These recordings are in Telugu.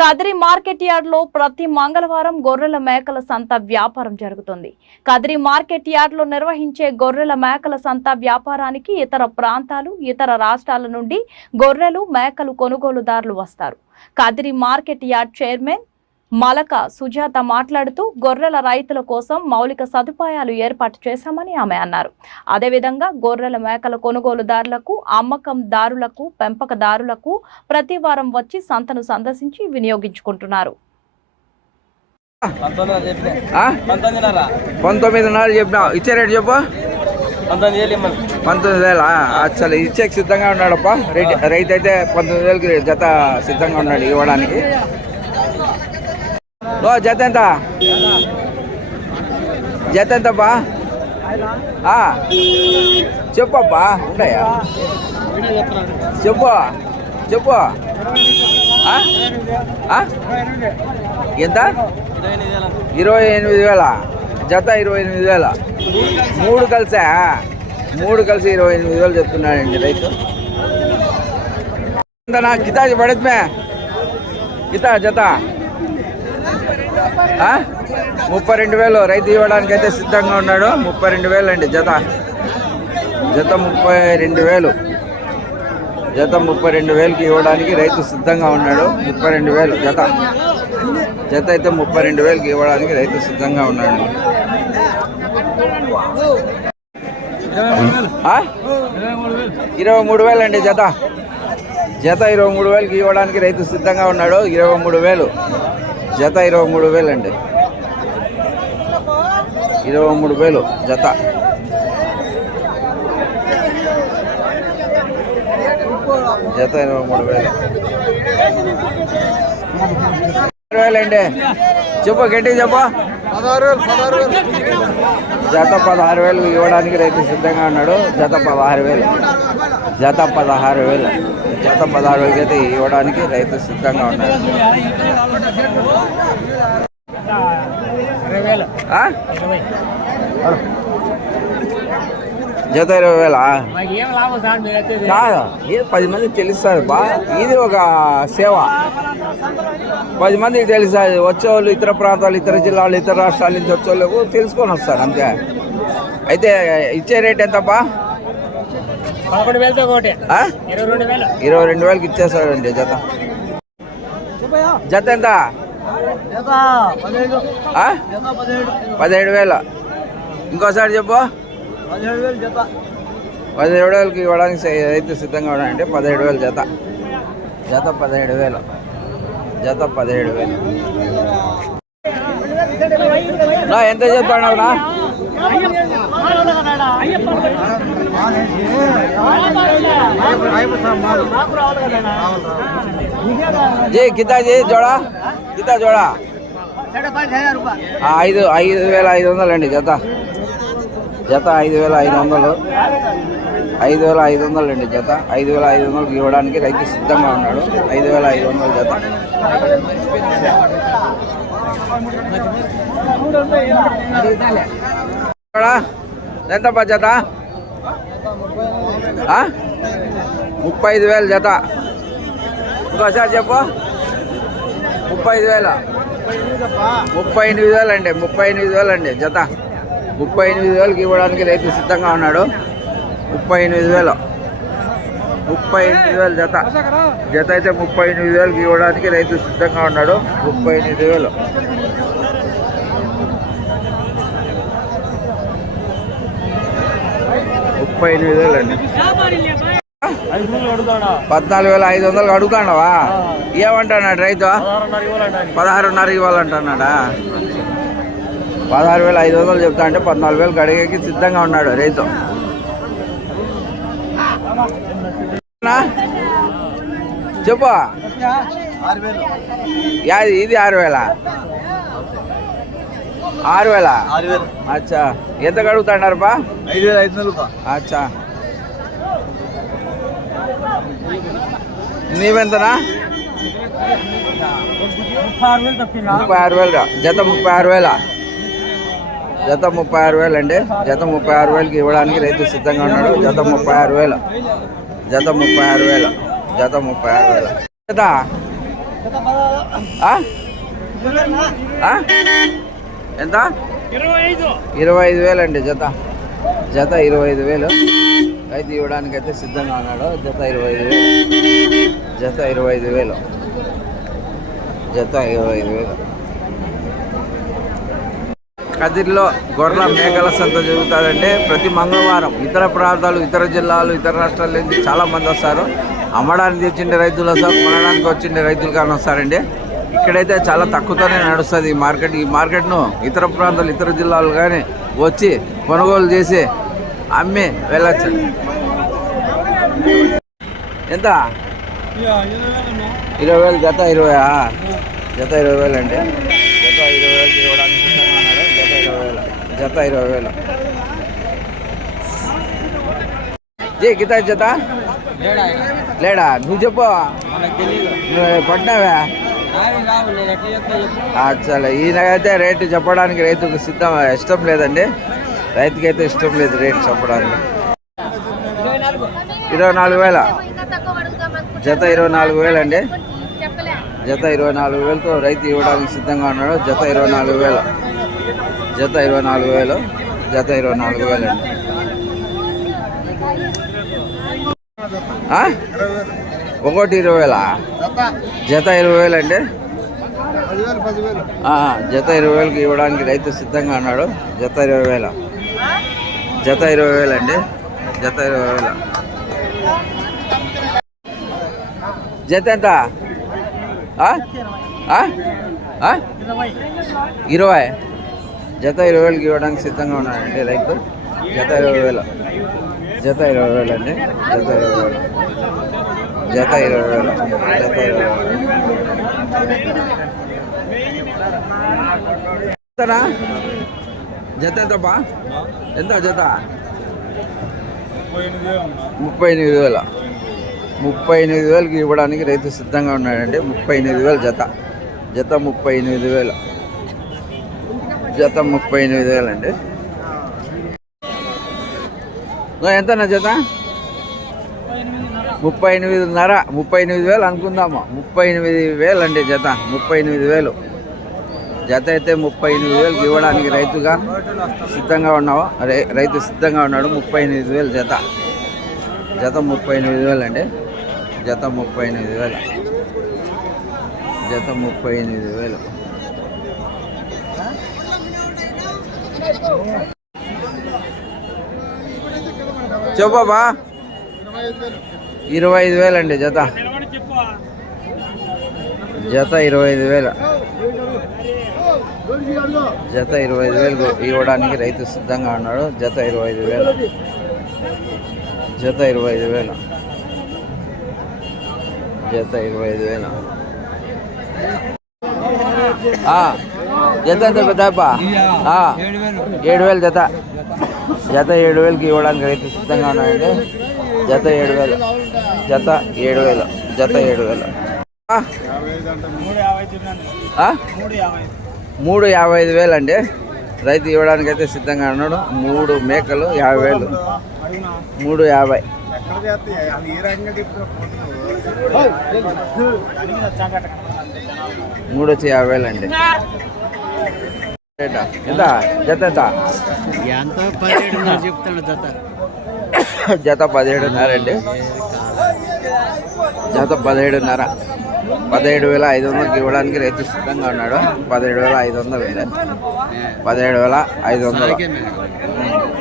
కదిరి మార్కెట్ యార్డ్ లో ప్రతి మంగళవారం గొర్రెల మేకల సంత వ్యాపారం జరుగుతుంది. కదిరి మార్కెట్ యార్డ్ లో నిర్వహించే గొర్రెల మేకల సంత వ్యాపారానికి ఇతర ప్రాంతాలు, ఇతర రాష్ట్రాల నుండి గొర్రెలు, మేకలు కొనుగోలుదారులు వస్తారు. Kadiri market yard chairman Malaka Sujatha మాట్లాడుతూ గొర్రెల రైతుల కోసం మౌలిక సదుపాయాలు ఏర్పాటు చేశామని ఆమె అన్నారు. అదేవిధంగా గొర్రెల మేకల కొనుగోలుదారులకు, అమ్మకందారులకు, పెంపకదారులకు ప్రతి వారం వచ్చి సంతను సందర్శించి వినియోగించుకుంటున్నారు. 19.5 చెప్పినావు. ఇచ్చే రేటు చెప్పు. 19,000. అసలు ఇచ్చేకి సిద్ధంగా ఉన్నాడప్ప. రైతు అయితే 19,000కి జత సిద్ధంగా ఉన్నాడు ఇవ్వడానికి. జత ఎంత? జత ఎంతప్పా? చెప్పబ్బా. ఉంటాయా? చెప్పు చెప్పు. ఎంత? 28,000 జత. 28,000. మూడు కలిసి 28,000 చెప్తున్నాడండి రైతు. ఎంతనా గితా పడద్మే? గితా జత 32,000 రైతు ఇవ్వడానికి అయితే సిద్ధంగా ఉన్నాడు. 32,000 అండి జత. జత 32,000. జత 32,000కి ఇవ్వడానికి రైతు సిద్ధంగా ఉన్నాడు. 32,000 జత. జత అయితే 32,000కి ఇవ్వడానికి రైతు సిద్ధంగా ఉన్నాడు. 23,000 అండి జత. జత 23,000కి ఇవ్వడానికి రైతు సిద్ధంగా ఉన్నాడు. 23,000 జత. 23,000 అండి. 23,000 జత. జత 23,000. 16,000 అండి. చెప్పు గట్టి చెప్పు. జత 16,000 ఇవ్వడానికి రైతు సిద్ధంగా ఉన్నాడు. జత 16,000. జత 16,000. జత 16,000కి అయితే ఇవ్వడానికి రైతు సిద్ధంగా ఉన్నాడు. జత 20,000. కాదు, ఇది 10 మందికి తెలుస్తుంది బా. ఇది ఒక సేవ. 10 మందికి తెలుస్తుంది. వచ్చేవాళ్ళు ఇతర ప్రాంతాలు, ఇతర జిల్లాలు, ఇతర రాష్ట్రాల నుంచి వచ్చేవాళ్ళు తెలుసుకొని వస్తారు అంతే. అయితే ఇచ్చే రేట్ ఎంతబ్బా? 22,000కి ఇచ్చేస్తాడండి జత. జత ఎంత? 17,000. ఇంకోసారి చెప్పు. 17,000కి ఇవ్వడానికి రైతు సిద్ధంగా ఉన్నాడంటే 17,000 జత. జత 17,000. జత 17,000. నా ఎంత చెప్తాడవునా? जी कितना जी जोड़ा? कितना जोड़ा? 5,500 అండి జత. జత 5,500. 5,500 అండి జత. 5,500కి ఇవ్వడానికి రైతు సిద్ధంగా ఉన్నాడు. 5,500 జత. ఎంతప్పా జత? 35,000 జత. ఇంకోసారి చెప్పు. 35,000. 38,000 అండి. 38,000 అండి జత. 38,000కి ఇవ్వడానికి రైతు సిద్ధంగా ఉన్నాడు. 38,000. 38,000 జత. జత అయితే 38,000కి ఇవ్వడానికి రైతు సిద్ధంగా ఉన్నాడు. 38,000. 38,000 అండి. 14,500 అడుగుతాడవా? ఏమంటున్నాడు రైతు? 16,500 ఇవ్వాలంటున్నాడా? 16,500 చెప్తా అంటే 14,000కి అడిగేకి సిద్ధంగా ఉన్నాడు రైతు. చెప్పు. ఇది 6,000. 6,000. అచ్చా. ఎంత అడుగుతాడారు బా? 5,500. అచ్చా. నీవెంతనా? 36,000. జత 36,000. జత 36,000 అండి. జత 36,000కి ఇవ్వడానికి రైతు సిద్ధంగా ఉన్నాడు. జత 36,000. జత 36,000. జత 36,000. జత ఆ? ఆ? ఎంత 25,000 అండి జత. జత 25,000. రైతు ఇవ్వడానికి అయితే సిద్ధంగా ఉన్నాడు. జత 25,000. జత 25,000. జత 25,000. కదిరిలో గొర్రెల మేకల సంత జరుగుతుందంటే ప్రతి మంగళవారం ఇతర ప్రాంతాలు, ఇతర జిల్లాలు, ఇతర రాష్ట్రాల నుంచి చాలా మంది వస్తారు. అమ్మడానికి తెచ్చిండే రైతులు వస్తారు, కొనడానికి వచ్చిండే రైతులు కానీ వస్తారండి. ఇక్కడైతే చాలా తక్కువతోనే నడుస్తుంది ఈ మార్కెట్. ఈ మార్కెట్ను ఇతర ప్రాంతాలు, ఇతర జిల్లాలు కానీ వచ్చి కొనుగోలు చేసి అమ్మి వెళ్ళచ్చు. ఎంత? 20,000 జత. 20 జత 20,000 అండి. జత 20,000 ఇవ్వడానికి సిద్ధంగా ఉన్నాడు. జత 20,000. జత 20,000. జీ గిత జత లేడా? నువ్వు చెప్పు, నువ్వు పట్టినావా? చాలా ఈయనకైతే రేటు చెప్పడానికి రైతుకు ఇష్టం లేదండి. రైతుకైతే ఇష్టం లేదు రేటు చెప్పడానికి. 24,000 జత. 24,000 అండి. జత 24,000తో రైతు ఇవ్వడానికి సిద్ధంగా ఉన్నాడు. జత 24,000. జత 24,000. జత 24,000 అండి. ఒకటి 20,000. జత 20,000 అండి. జత 20,000కి ఇవ్వడానికి రైతు సిద్ధంగా ఉన్నాడు. జత 20,000. జత 20,000 అండి. జత 20,000. జత ఎంత? 20. జత 20,000కి ఇవ్వడానికి సిద్ధంగా ఉన్నాడండి రైతు. జత 20,000. జత 20,000 అండి. జత 20,000. జత 20,000. జత 20,000. జత ఎంతపా? ఎంత జత? 38,000. 38,000కి ఇవ్వడానికి రైతు సిద్ధంగా ఉన్నాడండి. 38,000 జత. జత 38,000. జత 38,000 అండి. ఎంతనా జత? 38,500. 38,000 అనుకుందాము. 38,000 అండి జత. 38,000. జత అయితే 38,000కి ఇవ్వడానికి రైతుగా సిద్ధంగా ఉన్నావు. రైతు సిద్ధంగా ఉన్నాడు. 38,000 జత. జత 38,000 అండి. జత 38,000. జత 38,000. చెప్పబా. 25,000 అండి జత. జత 25,000. జత 25,000 ఇవ్వడానికి రైతు సిద్ధంగా ఉన్నాడు. జత 25,000. జత 25,000. జత 25,000. జత ఎంత పెద్దప్ప? 7,000 జత. జత 7,000కి ఇవ్వడానికి రైతు సిద్ధంగా ఉన్నాడండి. జత 7,000. జత 7,000. జత 7,000. 3,55,000 అండి. రైతు ఇవ్వడానికి అయితే సిద్ధంగా ఉన్నాడు. 3 మేకలు 50,000. 3,50. 3 వచ్చి 50,000 అండి. ఎంత జత? ఎంత? చెప్తాడు జత. జత 17,500 అండి. జత 17,500. 17,500కి ఇవ్వడానికి రైతు సిద్ధంగా ఉన్నాడు. 17,500 అండి. 17,500.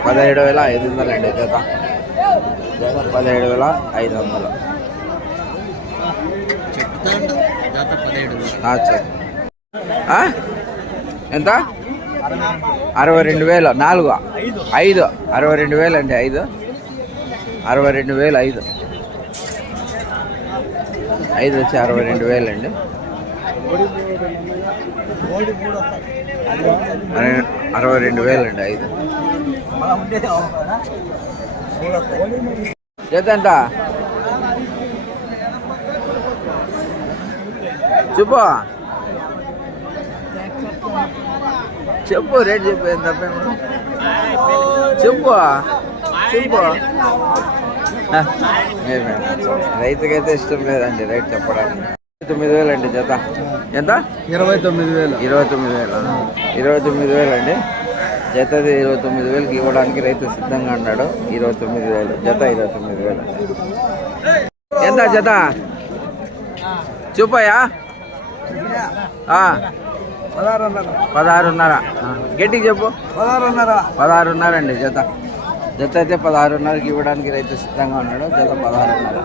17,500 అండి జత. జత 17,500. ఎంత? 62,000. 4 5 62,000 అండి. 5 62,000. 5 వచ్చి 62,000 అండి. 62,000 అండి. 5 జత ఎంత? చెప్పు చెప్పు రేట్ చెప్పు. ఎంత చెప్పు చెప్పు. రైతుకైతే ఇష్టం లేదండి రేట్ చెప్పడానికి. 9,000 అండి జత. ఎంత? 29,000. 29,000. 29,000 అండి జతది. 29,000కి ఇవ్వడానికి రైతు సిద్ధంగా ఉన్నాడు. 29,000 జత. 29,000 అండి. ఎంత జత చూపయ్యా? 16.5. గట్టికి చెప్పు. 16.5 అండి జత. జత అయితే 16.5కి ఇవ్వడానికి రైతు సిద్ధంగా ఉన్నాడు. జత 16.5.